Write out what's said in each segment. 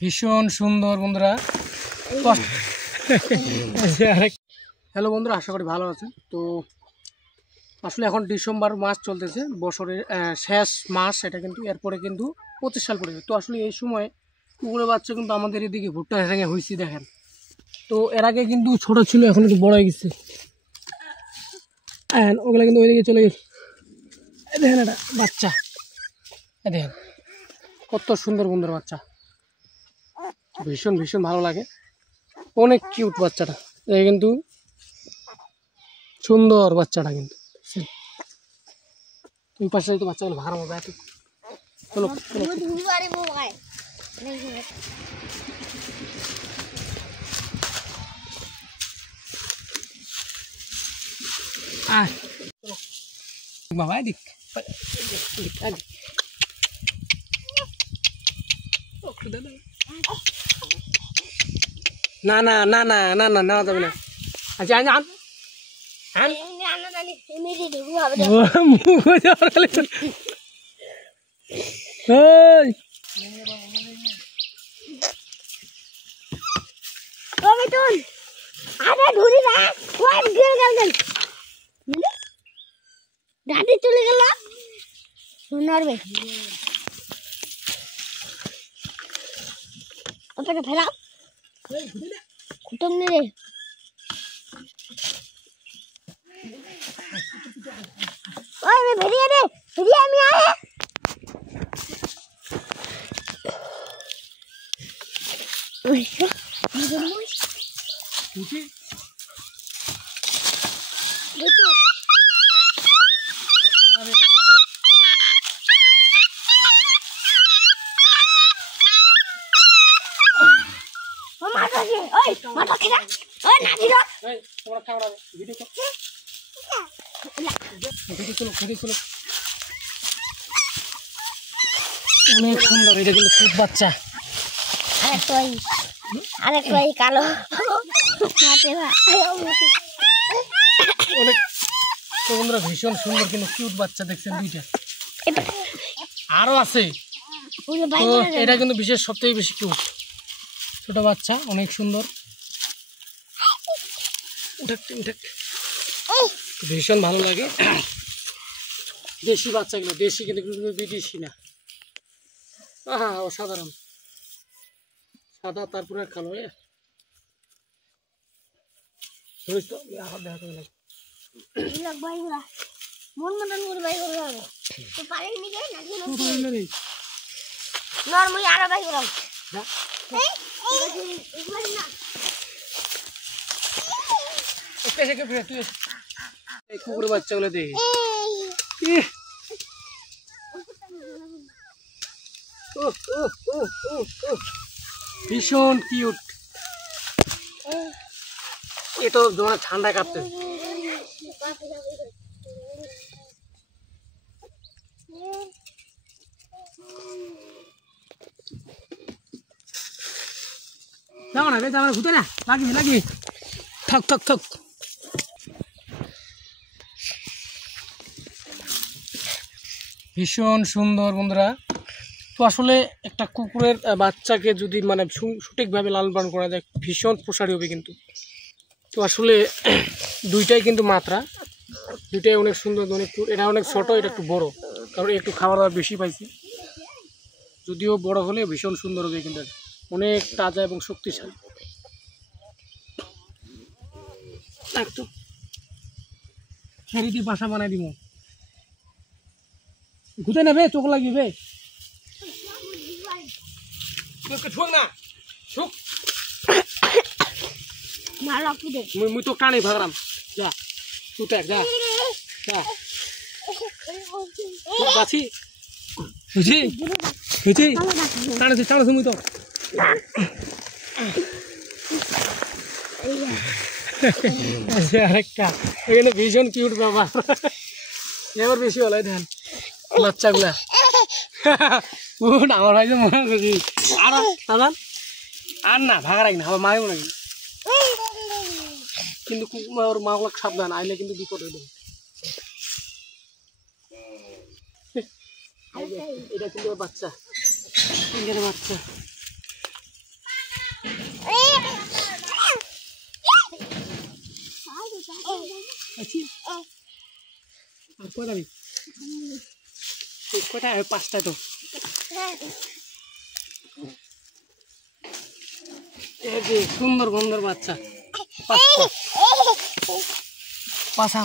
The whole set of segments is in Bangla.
ভীষণ সুন্দর বন্ধুরা। হ্যালো বন্ধুরা, আশা করি ভালো আছেন। তো আসলে এখন ডিসেম্বর মাস চলতেছে, বছরের শেষ মাস এটা, কিন্তু এরপরে কিন্তু 25 সাল পড়েছে। তো আসলে এই সময় কুকুরের বাচ্চা কিন্তু আমাদের এদিকে ভুট্টা ভেঙে হয়েছে দেখেন। তো এর আগে কিন্তু ছোট ছিল, এখন কিন্তু বড় হয়ে গেছে। ওগুলো কিন্তু ওইদিকে চলে গেছে। দেখেন এটা বাচ্চা, দেখেন কত সুন্দর বন্ধুর বাচ্চা, ভীষণ ভীষণ ভালো লাগে, অনেক কিউট বাচ্চাটা। এই কিন্তু সুন্দর বাচ্চাটা, কিন্তু তুমি পাশে তো বাচ্চাগুলো ভাড়া মজা আছে। চলো বাবা দিক না না না না না না নেওয়া যাবে না। আচ্ছা আন আন চলে গেল নড়বে ওটাকে ফেরাও কুটুম রে ওই বেরিয়ে রে বেরিয়ে আমি আয় ওই কুটি দেখো মাথা কি ওই মাথা খেলা ওই না দিলো এই তোমরা খাওয়া ভিডিও কর, ভিডিও চলো ভিডিও চলো। অনেক সুন্দর, এটা কিন্তু খুব বাচ্চা। আরেকটাই কালো অনেক তো বন্ধুরা, ভীষণ সুন্দর কিন্তু কিউট বাচ্চা দেখছেন দুইটা, আরো আছে। তো এটা কিন্তু বিশেষ সবথেকে বেশি কিউট, ছোট বাচ্চা অনেক সুন্দর, ভীষণ ভালো লাগে। দেশি বাচ্চাগুলো, দেশি কিন্তু বিদেশি না। হ্যাঁ অসাধারণ, সাদা তারপরে কালো। মন মতন করে বাই করে হবে তো পারেন নি গে নাকি নরমালি আরো বাই করব এই কুকুরের বাচ্চাগুলো দেখি, ভীষণ কিউট। এ তো তোমার ঠান্ডা কাঁপতে। যাও না রে, যাও না, ঘুরতে না লাগিবি লাগিবি, থাক থাক থাক। ভীষণ সুন্দর বন্ধুরা। তো আসলে একটা কুকুরের বাচ্চাকে যদি মানে সঠিকভাবে লালন পালন করা যায়, ভীষণ প্রসারী হবে কিন্তু। তো আসলে দুইটাই কিন্তু মাত্রা, দুইটাই অনেক সুন্দর, অনেক কিউট। এটা অনেক ছোট, এটা একটু বড়, কারণ একটু খাবার দাবার বেশি পাইছি। যদিও বড় হলে ভীষণ সুন্দর হবে কিন্তু, অনেক তাজা এবং শক্তিশালী। একটু খেরি দিয়ে বাসা বানাই দিব, ঘুরতে নেবে চোখ লাগিবে না সুখ মারা কুদে মুই তো টানে ভাগরাম। যা তুই যা যা বাছি বুঝি বুঝি টানেছি টানেছি মুই তো। আরেকটা এখানে ভীষণ কিউট বাবা, এবার বেশি হলো ধ্যান বাচ্চাগুলা। আমার ভাই যে মনে করছি আর আর না ভাগা রাখি না, আমার মায়ের নাকি, কিন্তু ওর মা গুলো সাবধান, আইলে কিন্তু বিপদ হইল। এটা কিন্তু বাচ্চা, বাচ্চা কয়টা দিই কয়টা পাঁচটা তো এই যে সুন্দর সুন্দর বাচ্চা পাঁচটা পাঁচা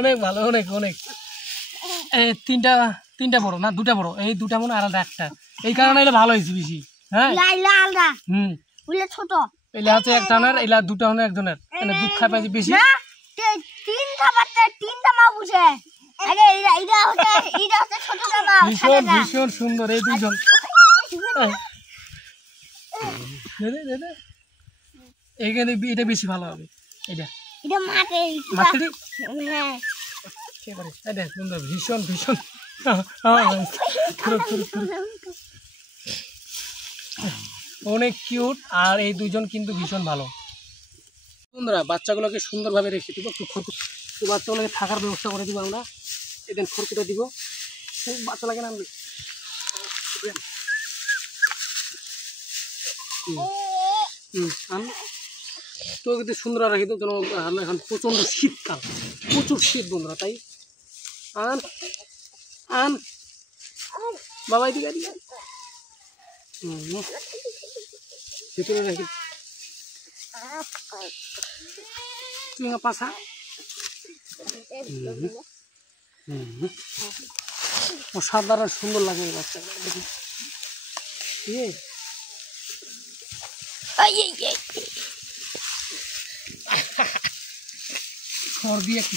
অনেক ভালো অনেক অনেক তিনটা তিনটা বড় না দুটা বড় এই দুটা মনে আলাদা একটা এই কারণে এটা ভালো হয়েছে বেশি হ্যাঁ ছোট এলা হচ্ছে একটা না এলা দুটা হনে একজনের মানে দুধ খাই পাইছে বেশি ভীষণ ভীষণ সুন্দর এই দুইজন এইখানে এটা বেশি ভালো হবে এটা মাটি সুন্দর ভীষণ ভীষণ অনেক কিউট আর এই দুইজন কিন্তু ভীষণ ভালো বন্ধুরা বাচ্চাগুলোকে সুন্দরভাবে রেখে দিব একটু বাচ্চাগুলোকে থাকার ব্যবস্থা করে দিব আমরা এদিন খড়কুটা দিব বাচ্চাগুলোকে নামবে তো কিন্তু সুন্দর রাখি তো এখন প্রচন্ড শীতকাল প্রচুর শীত বন্ধুরা তাই আন আন বাবাই দিকে ভিতরে রাখি তুই পাশা অসাধারণ সুন্দর লাগে এই বাচ্চাটা দেখি সর্দি একটু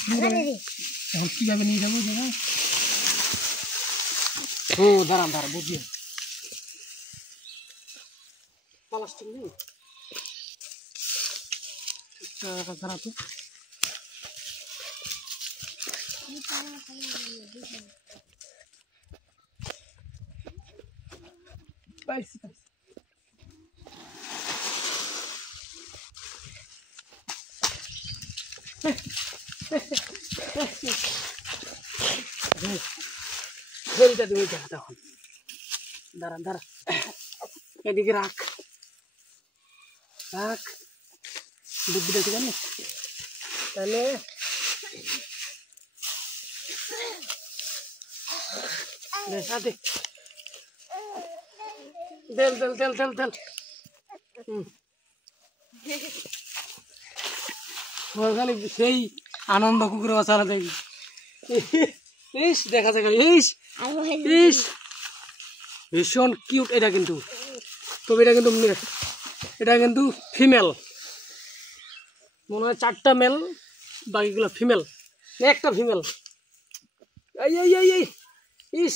এখন কিভাবে নিয়ে যাবো জায়গা ও দাঁড়ান দাঁড়া বুঝিয়ে প্লাস্টিক নেই দাঁড়া তো পাইছি পাইছি ঘড়িটা তুমি দেখা তখন দাঁড়া দাঁড়া এদিকে রাখ রাখ বুদ্ধি দেখতে জানি তাহলে দেল দেল দেল দেল দেল খালি সেই আনন্দ কুকুরে বাঁচানো দেখি ইস দেখা যায় ইস ইস ভীষণ কিউট এটা কিন্তু তবে এটা কিন্তু ফিমেল মনে হয় 4টা মেল বাকিগুলো ফিমেল একটা ফিমেল এই এই এই এই ইস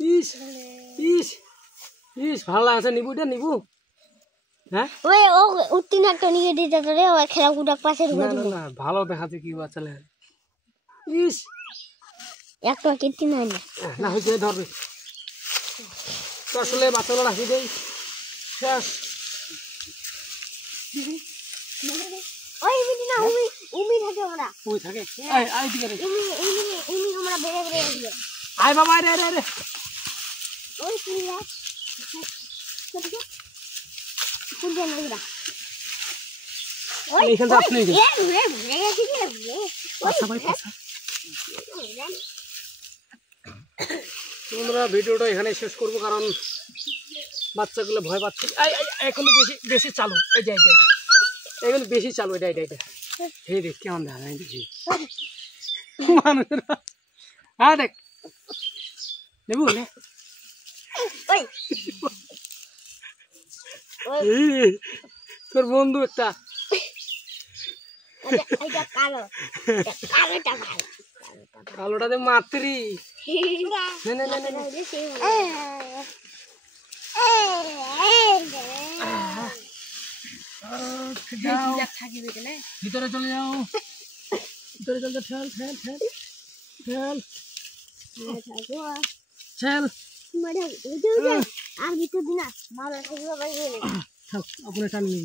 ইস ইস ইস ভালো লাগছে নিবু এটা নিবু হ্যাঁ ওই ও উত্তি না একটা নিয়ে দিতে তো রে ওই খেলা গুড়া পাশে ঢুকে দিল না ভালো দেখাচ্ছে কি বাচ্চালে ইস একটা কিত্তি না না হইছে ধরবে তো আসলে বাচ্চাগুলো রাখি দেই শেষ ওই মিনি না উমি থাকে ওরা ওই থাকে আই আই দিকে রে উমি আমরা বেরে বেরে আসবে আই বাবা রে রে রে ওই তুই রাখ কোন জায়গা ওরা ওই এইখান থেকে আপনি এ রে রে গেছি রে পাছা ভাই পাছা তোমরা ভিডিওটা এখানে শেষ করব কারণ বাচ্চাগুলো ভয় পাচ্ছে এখন বেশি বেশি চালু এই যে এখন বেশি চালু এটা এটা এটা এই দেখ কেমন দেখা দেখি মানুষরা হ্যাঁ দেখ নেবু নে তোর বন্ধু একটা কালোটাতে মাতরি ভিতরে চলে যাও ভিতরে চলে যাও ঠেল ঠেল ঠেল ঠেল ঠেল আর ভিতর দিনা মারা আপনি টানিয়ে